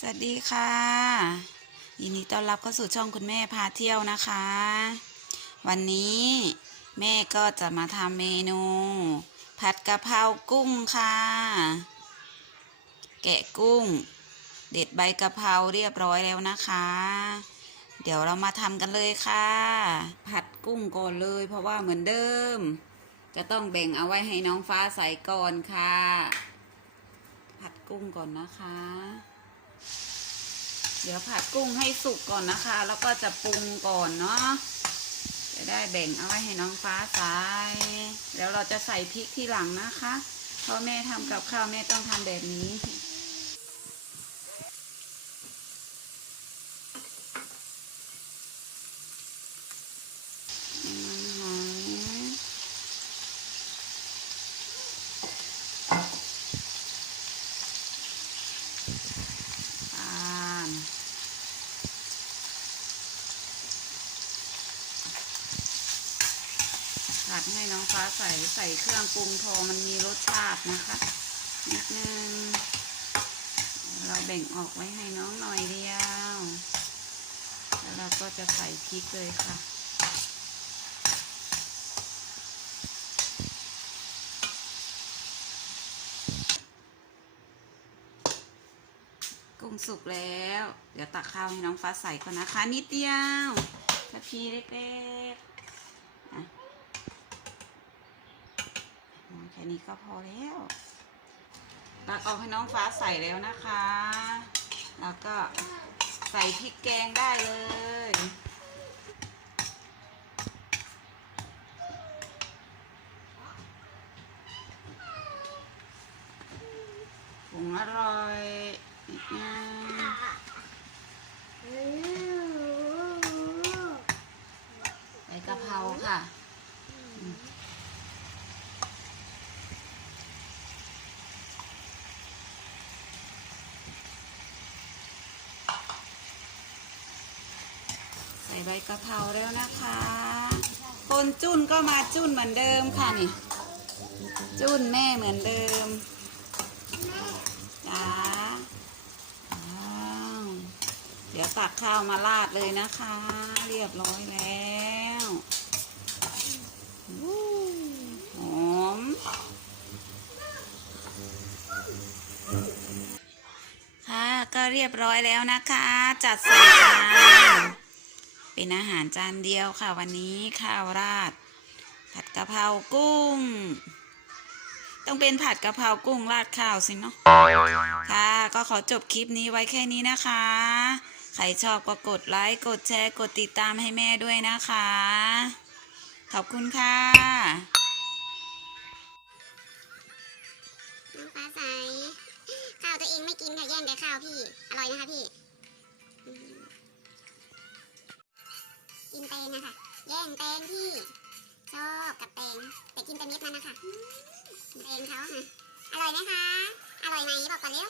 สวัสดีค่ะยินดีต้อนรับเข้าสู่ช่องคุณแม่พาเที่ยวนะคะ วันนี้แม่ก็จะมาทำเมนู ผัดกะเพรากุ้งค่ะ แกะกุ้ง เด็ดใบกะเพราเรียบร้อยแล้วนะคะ เดี๋ยวเรามาทำกันเลยค่ะ ผัดกุ้งก่อนเลย เพราะว่าเหมือนเดิม จะต้องแบ่งเอาไว้ให้น้องฟ้าใสก่อนค่ะ ผัดกุ้งก่อนนะคะ เดี๋ยวผัดกุ้งให้สุกก่อนนะคะ แล้วก็จะปรุงก่อนเนาะจะได้แบ่งเอาไว้ให้น้องฟ้าใส่แล้วเราจะใส่พริกที่หลังนะคะเพราะแม่ทำกับข้าวแม่ต้องทำแบบนี้ มันหอมอ่าน ผัดให้น้องฟ้าใส่ใส่เครื่องปรุงพอมันมีรสชาตินะคะ นิดนึง เราแบ่งออกไว้ให้น้องหน่อยเดียวแล้วเราก็จะใส่พริกเลยค่ะกุ้งสุกแล้ว เดี๋ยวตักข้าวให้น้องฟ้าใสก่อนนะคะ นิดเดียวกระพีเล็กๆอะอ๋อแค่ นี้ก็พอแล้วตักออกให้น้องฟ้าใสแล้วนะคะ แล้วก็ใส่พริกแกงได้เลย ผงอร่อยนิดนึงใบกะเพราค่ะอืมใส่ใบกะเพราแล้วนะคะ คนจุ้นก็มาจุ้นเหมือนเดิมค่ะนี่ จุ้นแม่เหมือนเดิมจ้าว้าเดี๋ยวตักข้าวมาราดเลยนะคะ เรียบร้อยแล้วหอมค่ะก็เรียบร้อยแล้วนะคะ จัดใส่จาน เป็นอาหารจานเดียวค่ะวันนี้ข้าวราด ผัดกะเพรากุ้ง ต้องเป็นผัดกะเพรากุ้งราดข้าวสิเนาะค่ะก็ขอจบคลิปนี้ไว้แค่นี้นะคะ ใครชอบก็กดไลค์กดแชร์กดติดตามให้แม่ด้วยนะคะ ขอบคุณค่ะน้องฟ้าใสข้าวตัวเองไม่กินค่ะแย่งแต่ข้าวพี่ อร่อยนะคะพี่ นแตงนะคะ แย่งแตงที่ชอบกับแตงแต่กินแต่เม็ดมันนะคะแตงเขาค่ะ อร่อยไหมคะ อร่อยไหมบอกก่อนเร็ว